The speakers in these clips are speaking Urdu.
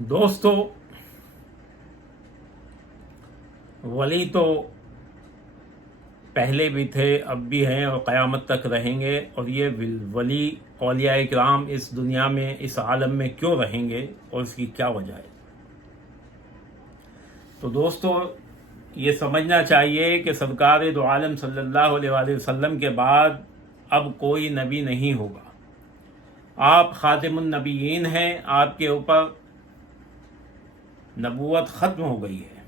دوستو، ولی تو پہلے بھی تھے، اب بھی ہیں اور قیامت تک رہیں گے۔ اور یہ ولی اولیاء کرام اس دنیا میں، اس عالم میں کیوں رہیں گے اور اس کی کیا وجہ ہے؟ تو دوستو، یہ سمجھنا چاہیے کہ سرکار دو عالم صلی اللہ علیہ وآلہ وسلم کے بعد اب کوئی نبی نہیں ہوگا۔ آپ خاتم النبیین ہیں، آپ کے اوپر نبوت ختم ہو گئی ہے۔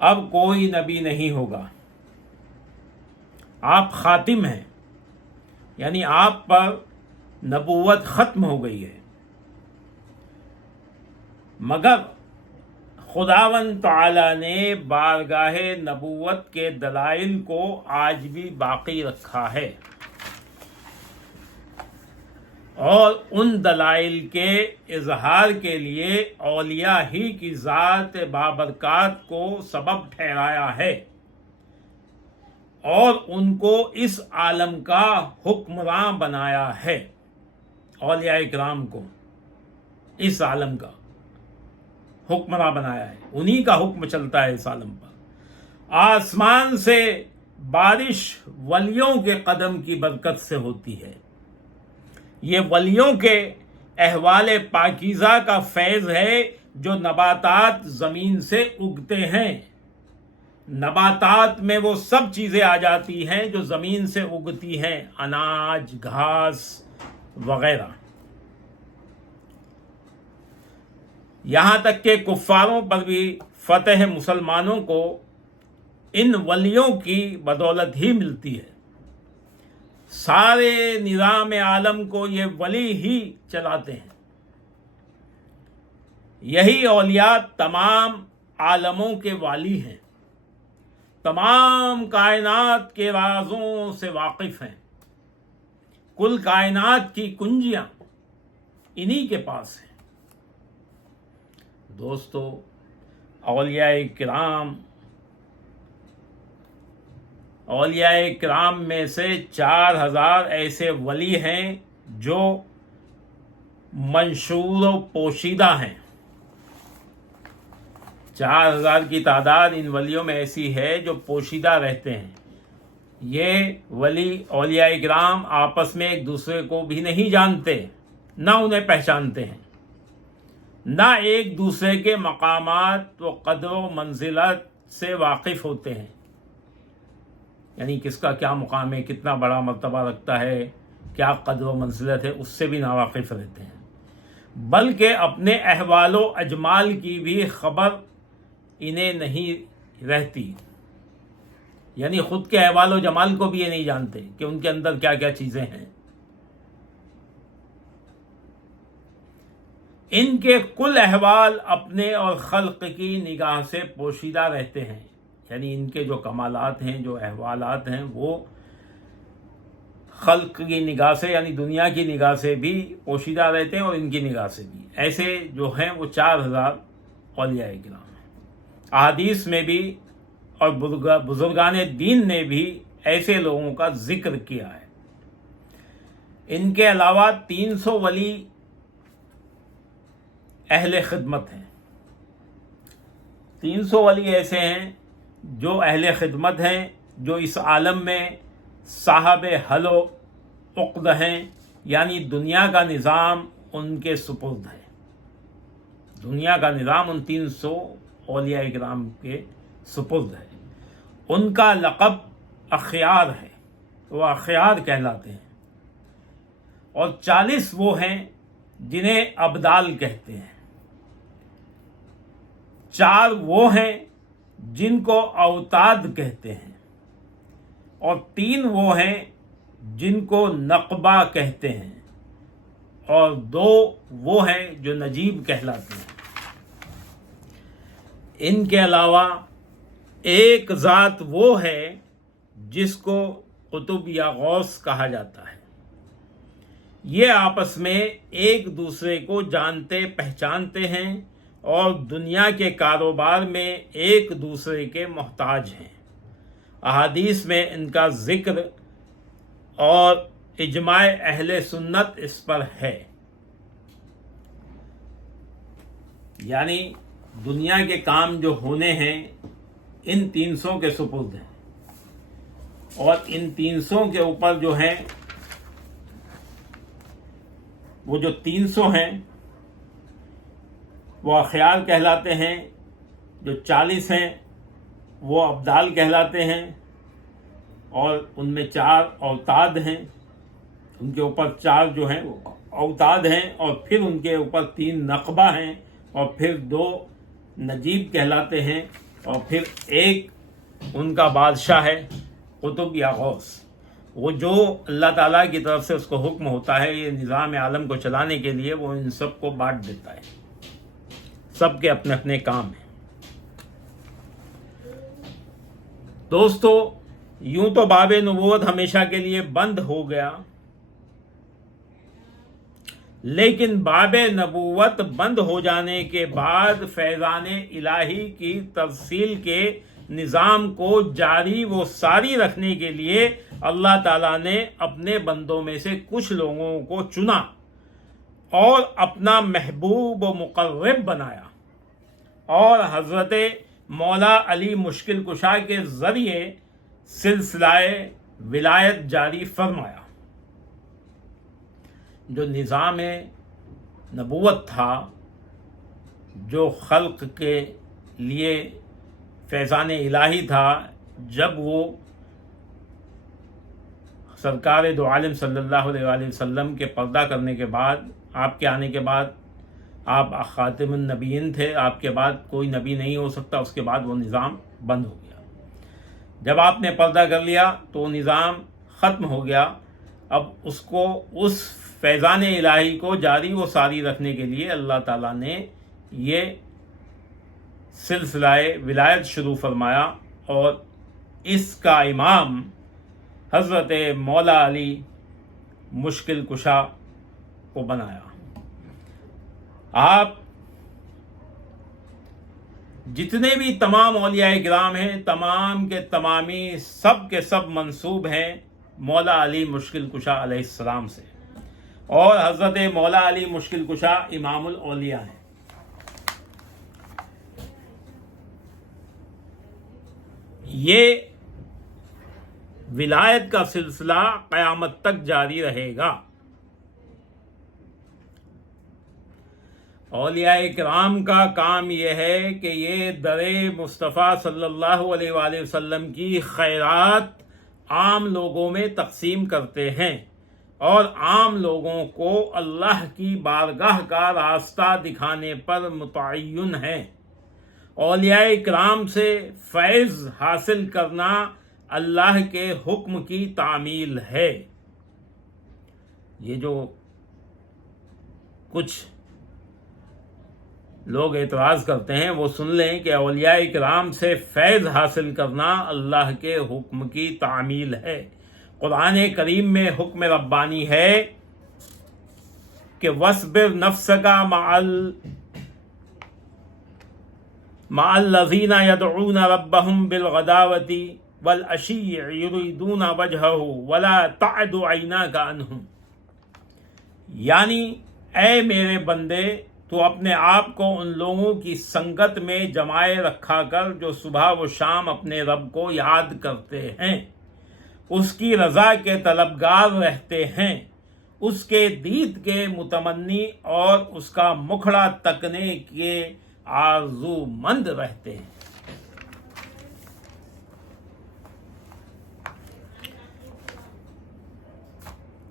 اب کوئی نبی نہیں ہوگا، آپ خاتم ہیں، یعنی آپ پر نبوت ختم ہو گئی ہے۔ مگر خداوند تعالی نے بارگاہ نبوت کے دلائل کو آج بھی باقی رکھا ہے، اور ان دلائل کے اظہار کے لیے اولیاء ہی کی ذات بابرکات کو سبب ٹھہرایا ہے، اور ان کو اس عالم کا حکمراں بنایا ہے۔ اولیاء کرام کو اس عالم کا حکمراں بنایا ہے، انہی کا حکم چلتا ہے اس عالم پر۔ آسمان سے بارش ولیوں کے قدم کی برکت سے ہوتی ہے۔ یہ ولیوں کے احوال پاکیزہ کا فیض ہے، جو نباتات زمین سے اگتے ہیں۔ نباتات میں وہ سب چیزیں آ جاتی ہیں جو زمین سے اگتی ہیں، اناج، گھاس وغیرہ۔ یہاں تک کہ کفاروں پر بھی فتح مسلمانوں کو ان ولیوں کی بدولت ہی ملتی ہے۔ سارے نظام عالم کو یہ ولی ہی چلاتے ہیں۔ یہی اولیاء تمام عالموں کے والی ہیں، تمام کائنات کے رازوں سے واقف ہیں۔ کل کائنات کی کنجیاں انہی کے پاس ہیں۔ دوستو، اولیاء کرام میں سے 4000 ایسے ولی ہیں جو منشور و پوشیدہ ہیں۔ 4000 کی تعداد ان ولیوں میں ایسی ہے جو پوشیدہ رہتے ہیں۔ یہ ولی اولیاء کرام آپس میں ایک دوسرے کو بھی نہیں جانتے، نہ انہیں پہچانتے ہیں، نہ ایک دوسرے کے مقامات و قدر و منزلت سے واقف ہوتے ہیں، یعنی کس کا کیا مقام ہے، کتنا بڑا مرتبہ رکھتا ہے، کیا قدر و منزلت ہے، اس سے بھی ناواقف رہتے ہیں۔ بلکہ اپنے احوال و اجمال کی بھی خبر انہیں نہیں رہتی، یعنی خود کے احوال و جمال کو بھی یہ نہیں جانتے کہ ان کے اندر کیا کیا چیزیں ہیں۔ ان کے کل احوال اپنے اور خلق کی نگاہ سے پوشیدہ رہتے ہیں، یعنی ان کے جو کمالات ہیں، جو احوالات ہیں، وہ خلق کی نگاہ سے، یعنی دنیا کی نگاہ سے بھی پوشیدہ رہتے ہیں، اور ان کی نگاہ سے بھی۔ ایسے جو ہیں وہ 4000 اولیاء کرام ہیں۔ احادیث میں بھی اور بزرگان دین نے بھی ایسے لوگوں کا ذکر کیا ہے۔ ان کے علاوہ 300 ولی اہل خدمت ہیں۔ 300 ولی ایسے ہیں جو اہل خدمت ہیں، جو اس عالم میں صاحب حل و عقد ہیں، یعنی دنیا کا نظام ان کے سپرد ہے۔ دنیا کا نظام ان 300 اولیاء کرام کے سپرد ہے۔ ان کا لقب اخیار ہے، وہ اخیار کہلاتے ہیں۔ اور 40 وہ ہیں جنہیں ابدال کہتے ہیں۔ 4 وہ ہیں جن کو اوتاد کہتے ہیں، اور 3 وہ ہیں جن کو نقبہ کہتے ہیں، اور 2 وہ ہیں جو نجیب کہلاتے ہیں۔ ان کے علاوہ ایک ذات وہ ہے جس کو قطب یا غوث کہا جاتا ہے۔ یہ آپس میں ایک دوسرے کو جانتے پہچانتے ہیں، اور دنیا کے کاروبار میں ایک دوسرے کے محتاج ہیں۔ احادیث میں ان کا ذکر اور اجماع اہل سنت اس پر ہے، یعنی دنیا کے کام جو ہونے ہیں ان 300 کے سپرد ہیں، اور ان 300 کے اوپر جو ہیں وہ جو 300 ہیں وہ اخیار کہلاتے ہیں، جو 40 ہیں وہ ابدال کہلاتے ہیں، اور ان میں 4 اوتاد ہیں، ان کے اوپر 4 جو ہیں وہ اوتاد ہیں، اور پھر ان کے اوپر 3 نقبہ ہیں، اور پھر 2 نجیب کہلاتے ہیں، اور پھر ایک ان کا بادشاہ ہے قطب یا غوث، وہ جو اللہ تعالیٰ کی طرف سے اس کو حکم ہوتا ہے یہ نظام عالم کو چلانے کے لیے، وہ ان سب کو بانٹ دیتا ہے، سب کے اپنے اپنے کام ہیں۔ دوستو، یوں تو باب نبوت ہمیشہ کے لیے بند ہو گیا، لیکن باب نبوت بند ہو جانے کے بعد فیضان الہی کی ترسیل کے نظام کو جاری و ساری رکھنے کے لیے اللہ تعالیٰ نے اپنے بندوں میں سے کچھ لوگوں کو چنا اور اپنا محبوب و مقرب بنایا، اور حضرت مولا علی مشکل کشا کے ذریعے سلسلہ ولایت جاری فرمایا۔ جو نظام نبوت تھا، جو خلق کے لیے فیضان الہی تھا، جب وہ سرکار دو عالم صلی اللہ علیہ وآلہ وسلم کے پردہ کرنے کے بعد، آپ کے آنے کے بعد، آپ خاتم النبیین تھے، آپ کے بعد کوئی نبی نہیں ہو سکتا، اس کے بعد وہ نظام بند ہو گیا۔ جب آپ نے پردہ کر لیا تو وہ نظام ختم ہو گیا۔ اب اس کو، اس فیضان الہی کو جاری و ساری رکھنے کے لیے اللہ تعالیٰ نے یہ سلسلہ ولایت شروع فرمایا، اور اس کا امام حضرت مولا علی مشکل کشا کو بنایا۔ آپ جتنے بھی تمام اولیاء کرام ہیں، تمام کے تمامی سب کے سب منسوب ہیں مولا علی مشکل کشا علیہ السلام سے، اور حضرت مولا علی مشکل کشا امام الاولیاء ہیں۔ یہ ولایت کا سلسلہ قیامت تک جاری رہے گا۔ اولیاء کرام کا کام یہ ہے کہ یہ در مصطفیٰ صلی اللہ علیہ وآلہ وسلم کی خیرات عام لوگوں میں تقسیم کرتے ہیں، اور عام لوگوں کو اللہ کی بارگاہ کا راستہ دکھانے پر متعین ہیں۔ اولیاء کرام سے فیض حاصل کرنا اللہ کے حکم کی تعمیل ہے۔ یہ جو کچھ لوگ اعتراض کرتے ہیں وہ سن لیں کہ اولیاء کرام سے فیض حاصل کرنا اللہ کے حکم کی تعمیل ہے۔ قرآن کریم میں حکم ربانی ہے کہ وَاصْبِرْ نَفْسَكَ مَعَ الَّذِينَ يَدْعُونَ رَبَّهُمْ بِالْغَدَاوَةِ وَالْعَشِيِّ يُرِيدُونَ وَجْهَهُ وَلَا تَعْدُ عَيْنَاكَ عَنْهُمْ، یعنی اے میرے بندے، تو اپنے آپ کو ان لوگوں کی سنگت میں جمائے رکھا کر جو صبح و شام اپنے رب کو یاد کرتے ہیں، اس کی رضا کے طلبگار رہتے ہیں، اس کے دید کے متمنی اور اس کا مکھڑا تکنے کے آرزو مند رہتے ہیں۔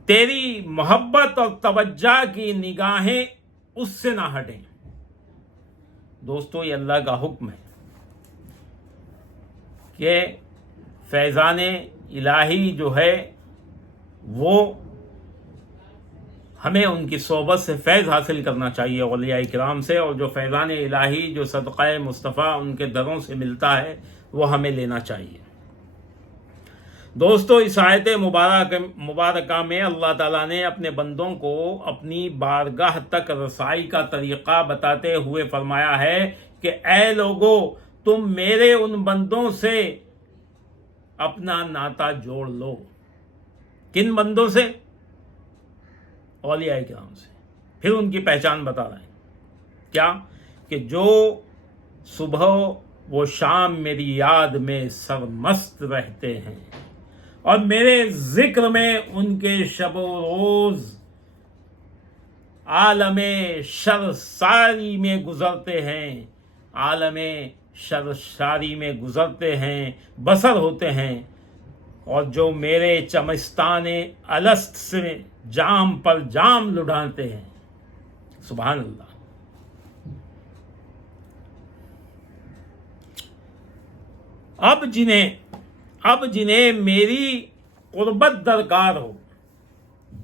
تیری محبت اور توجہ کی نگاہیں اس سے نہ ہٹیں۔ دوستو، یہ اللہ کا حکم ہے کہ فیضان الہی جو ہے وہ ہمیں ان کی صحبت سے فیض حاصل کرنا چاہیے، اولیاء کرام سے، اور جو فیضان الہی جو صدقہ مصطفیٰ ان کے دروں سے ملتا ہے وہ ہمیں لینا چاہیے۔ دوستو، اس آیت مبارکہ میں اللہ تعالیٰ نے اپنے بندوں کو اپنی بارگاہ تک رسائی کا طریقہ بتاتے ہوئے فرمایا ہے کہ اے لوگو، تم میرے ان بندوں سے اپنا ناطہ جوڑ لو۔ کن بندوں سے؟ اولیاء کرام سے. پھر ان کی پہچان بتا رہے ہیں کیا کہ جو صبح و شام میری یاد میں سرمست رہتے ہیں اور میرے ذکر میں ان کے شب و روز عالم شرساری میں گزرتے ہیں، عالم شرساری میں گزرتے ہیں، بسر ہوتے ہیں، اور جو میرے چمستان الست سے جام پر جام لڑاتے ہیں. سبحان اللہ. اب جنہیں میری قربت درکار ہو،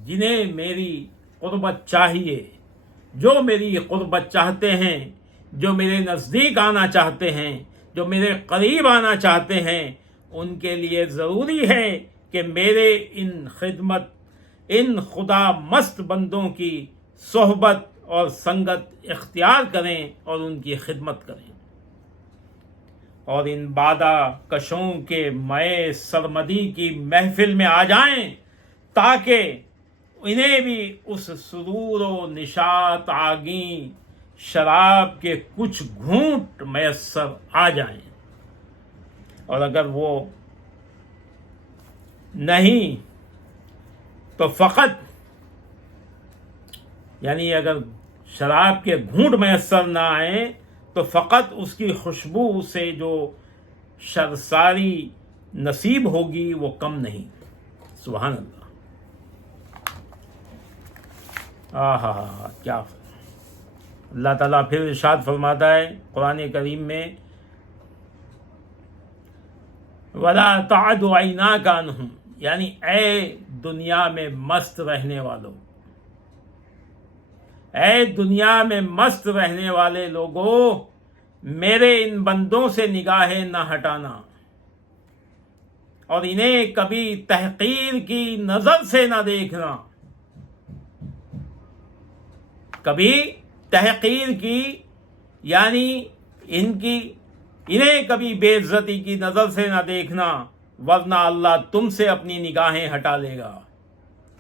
جنہیں میری قربت چاہیے، جو میری قربت چاہتے ہیں، جو میرے نزدیک آنا چاہتے ہیں، جو میرے قریب آنا چاہتے ہیں، ان کے لیے ضروری ہے کہ میرے ان خدا مست بندوں کی صحبت اور سنگت اختیار کریں اور ان کی خدمت کریں، اور ان بادہ کشوں کے مئے سرمدی کی محفل میں آ جائیں تاکہ انہیں بھی اس سرور و نشاط آگیں شراب کے کچھ گھونٹ میسر آ جائیں. اور اگر وہ نہیں تو فقط یعنی اگر شراب کے گھونٹ میسر نہ آئیں تو فقط اس کی خوشبو سے جو شرساری نصیب ہوگی وہ کم نہیں. سبحان اللہ. کیا اللہ تعالیٰ پھر ارشاد فرماتا ہے قرآن کریم میں، وَلَا تَعْدُ عَيْنَاكَ عَنْهُمْ، یعنی اے دنیا میں مست رہنے والوں، اے دنیا میں مست رہنے والے لوگوں، میرے ان بندوں سے نگاہیں نہ ہٹانا اور انہیں کبھی تحقیر کی نظر سے نہ دیکھنا، کبھی تحقیر کی یعنی انہیں کبھی بے عزتی کی نظر سے نہ دیکھنا، ورنہ اللہ تم سے اپنی نگاہیں ہٹا لے گا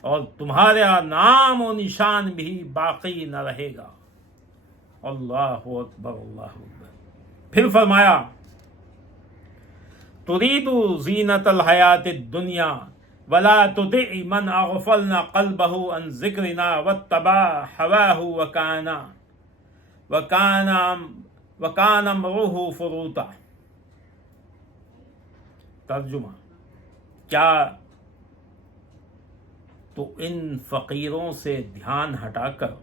اور تمہارا نام و نشان بھی باقی نہ رہے گا. اللہ اکبر اللہ اکبر. پھر فرمایا، ترید زینت الحیات الدنیا ولا تطع من اغفلنا قلبه عن ذکرنا واتبع هواه وکان امرہ فروطا. ترجمہ، کیا تو ان فقیروں سے دھیان ہٹا کر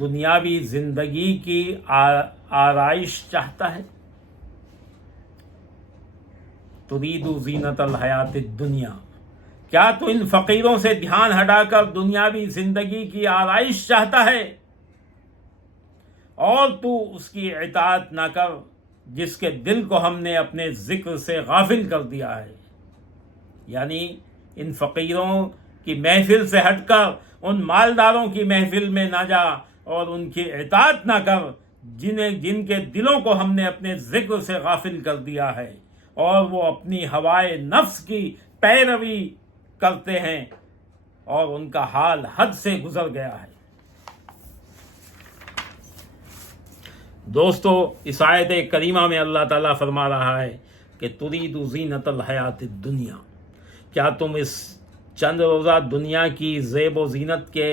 دنیاوی زندگی کی آرائش چاہتا ہے؟ ترید زینت الحیات الدنیا، کیا تو ان فقیروں سے دھیان ہٹا کر دنیاوی زندگی کی آرائش چاہتا ہے، اور تو اس کی اطاعت نہ کر جس کے دل کو ہم نے اپنے ذکر سے غافل کر دیا ہے. یعنی ان فقیروں کی محفل سے ہٹ کر ان مالداروں کی محفل میں نہ جا اور ان کی اطاعت نہ کر جن کے دلوں کو ہم نے اپنے ذکر سے غافل کر دیا ہے اور وہ اپنی ہوائے نفس کی پیروی کرتے ہیں اور ان کا حال حد سے گزر گیا ہے. دوستو، اس آیت کریمہ میں اللہ تعالیٰ فرما رہا ہے کہ ترید زینت الحیات الدنیا، کیا تم اس چند روزہ دنیا کی زیب و زینت کے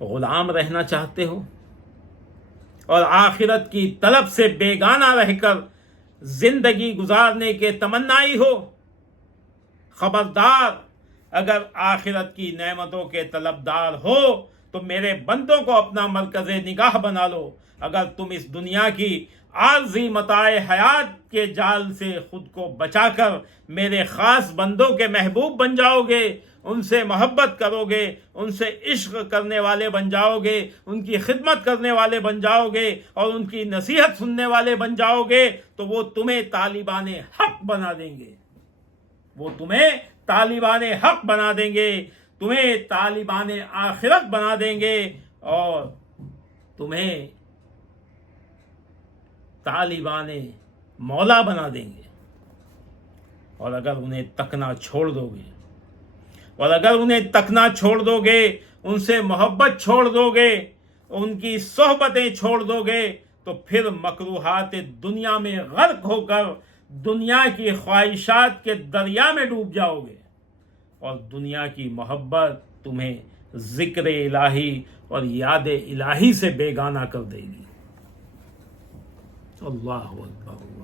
غلام رہنا چاہتے ہو اور آخرت کی طلب سے بیگانہ رہ کر زندگی گزارنے کے تمنائی ہو؟ خبردار، اگر آخرت کی نعمتوں کے طلبدار ہو تو میرے بندوں کو اپنا مرکز نگاہ بنا لو. اگر تم اس دنیا کی عارضی متاع حیات کے جال سے خود کو بچا کر میرے خاص بندوں کے محبوب بن جاؤ گے، ان سے محبت کرو گے، ان سے عشق کرنے والے بن جاؤ گے، ان کی خدمت کرنے والے بن جاؤ گے اور ان کی نصیحت سننے والے بن جاؤ گے، تو وہ تمہیں طالبان حق بنا دیں گے. وہ تمہیں طالبان حق بنا دیں گے، تمہیں طالبان آخرت بنا دیں گے اور تمہیں طالبان مولا بنا دیں گے. اور اگر انہیں تکنا چھوڑ دو گے اور اگر انہیں تکنا چھوڑ دو گے، ان سے محبت چھوڑ دو گے، ان کی صحبتیں چھوڑ دو گے، تو پھر مکروہات دنیا میں غرق ہو کر دنیا کی خواہشات کے دریا میں ڈوب جاؤ گے، اور دنیا کی محبت تمہیں ذکر الہی اور یاد الہی سے بیگانہ کر دے گی۔ اللہ اکبر۔